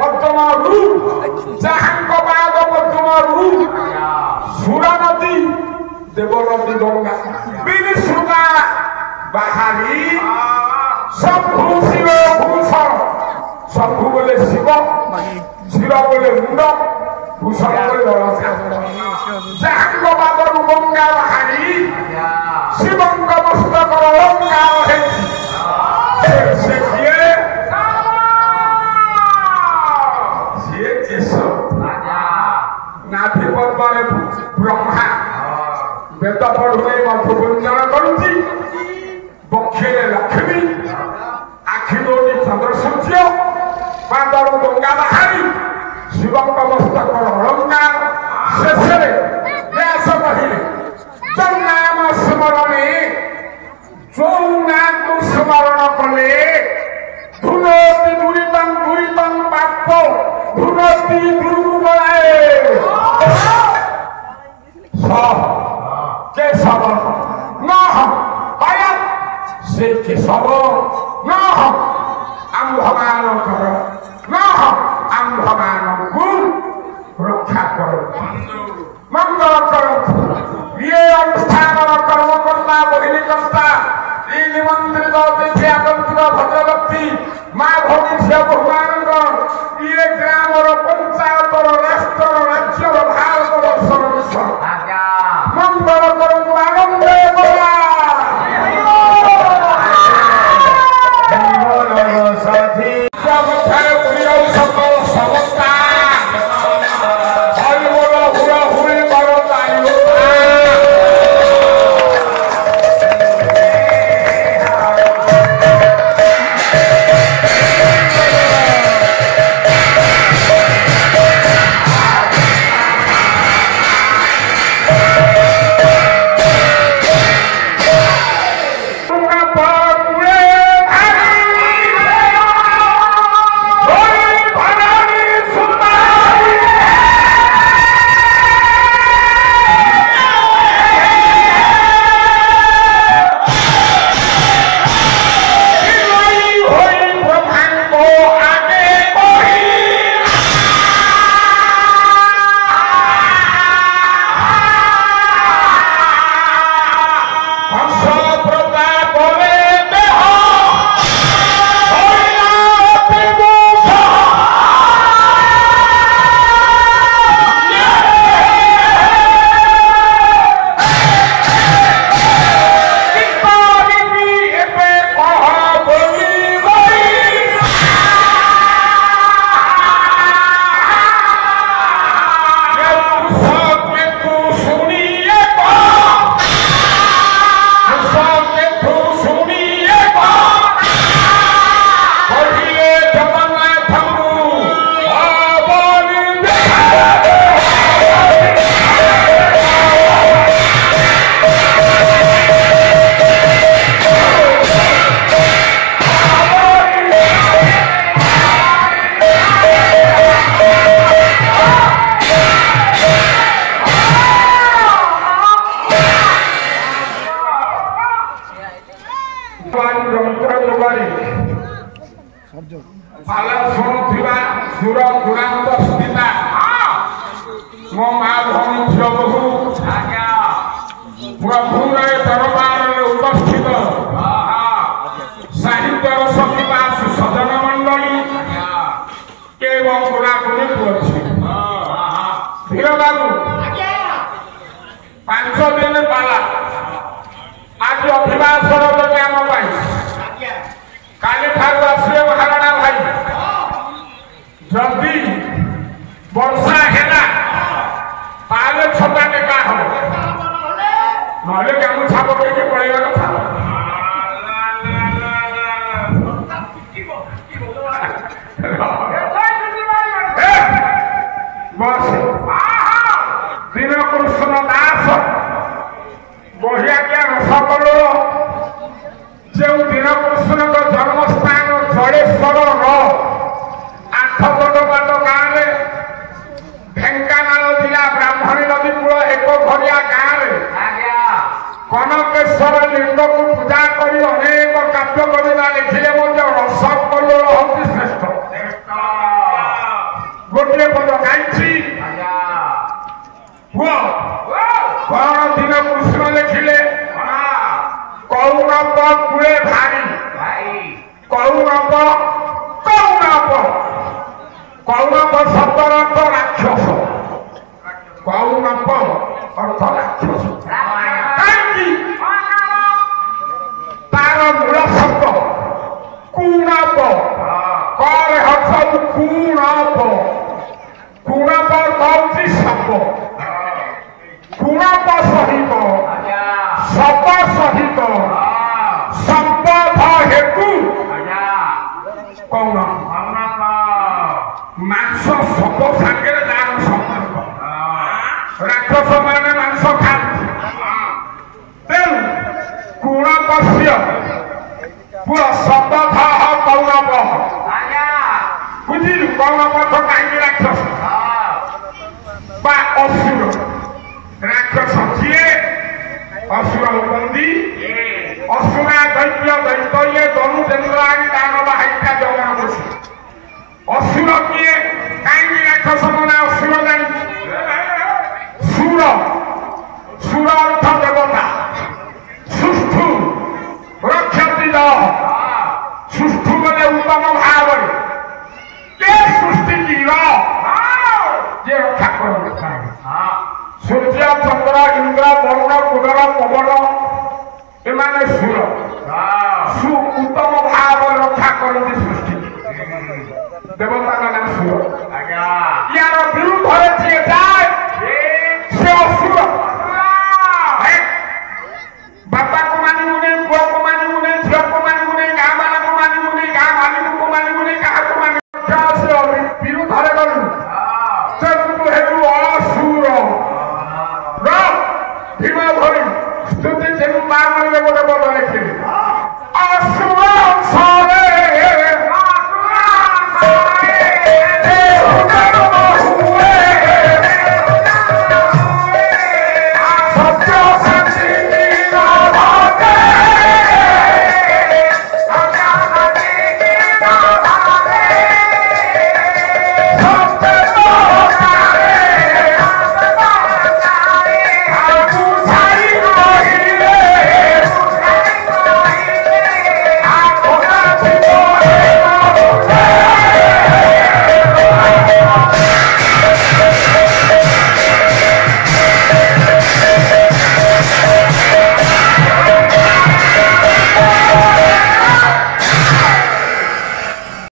पद्मरू जहां बाग पद्मरू सुरा नदी देवनदी गंगा बिन सुगा बाहारी शंभु शिव भूषण शंभु बोले शिव शिव बोले मुंड भूषण बोले जहां बागरू गंगा बाहारी शिवंग मस्तक अलंगा से किए नाभि पद्मरे ब्रह्मा वेद पढ़ुने मधुगुंजन करुची बक्षे लक्ष्मी आखि दोटी चंद्र सूर्य पादर गंगा बाहारी शिवंग मस्तक अलंकार शेष व्यास कहिले जन्नाम स्मरणे जो नाम स्मरण कले धुनोति दुरितं पाप धुनोति दुर्गुणाए केशव न पाया से केशव न आम्भमान कर न आम्भमान को रक्षा करो मंगल करो ये अनुष्ठान कर्मकर्ता बहिनीकर्ता निमंत्रित अतिथि आगंतुक भद्रभक्ति माँ भौनी झील बहुमान ये ग्राम पंचायत राष्ट्र राज्य भारत वर्ष मंगल करूँ आनंद कनकेश्वर लिंग को पूजा कर अनेक काव्य कविता लिखिले रस कल्लोल हंती ଗୋଟିଏ ପଦ ଗାଇଛି ପୁଅ କଣ ଦିନ କୃଷ୍ଣ ଲେଖିଲେ କୌରବ କୁଳେ ଭାଇ କୌରବ କୌରବ କୌରବ ଶବ୍ଦର ଅର୍ଥ ରାକ୍ଷସ କୌରବ ଅର୍ଥ ରାକ୍ଷସ କାହିଁକି ତାର ମୂଳ ଶବ୍ଦ କୁଣବ କରେ ହସବୁ କୁଣବ କୁଣବ କହୁଛି ଶବ କୁଣବ ସହିତ ଶବ ସହିତ ସମ୍ବଧ ହେତୁ କୌଣ ମାଂସ ଶବ ସାଙ୍ଗରେ ଯାହାର ସମ୍ପର୍କ ରାକ୍ଷସ ମାନେ ମାଂସ ଖାଆନ୍ତି ତେଣୁ କୁଣବସ୍ୟ ପୁଅ ସମ୍ବଧ କୌରବ ବୁଝିଲୁ କୌରବ କାହିଁକି ରାକ୍ଷସ ବା ଅସୁର ରାକ୍ଷସ ଯିଏ ଅସୁର ହୁଅନ୍ତି ଅସୁରା ଦୈତ୍ୟ ଦୈତ୍ୟ ଇଏ ଦନୁଚନ୍ଦ୍ର ଆଣି ଦାନବ ହାଇଟା ଜଗନ କରୁଛି ଅସୁର କିଏ କାହିଁକି ରାକ୍ଷସ ମନା ଅସୁର ଜାଣି ସୁର ସୁର ଅର୍ଥ ଦେବତା ସୁଷ୍ଠୁ ରକ୍ଷତି ସୁଷ୍ଠୁ ବୋଲେ ଉତ୍ତମ ଭାବରେ କେ ସୃଷ୍ଟି ଜୀବ ଯିଏ ରକ୍ଷା କରନ୍ତି ସୂର୍ଯ୍ୟ ଚନ୍ଦ୍ର ଇନ୍ଦ୍ର ବରୁଣ କୁଦର ପବନ ଏମାନେ ସୁର ଉତ୍ତମ ଭାବରେ ରକ୍ଷା କରନ୍ତି ସୃଷ୍ଟି ଦେବତାଙ୍କ ନାମ ସୁର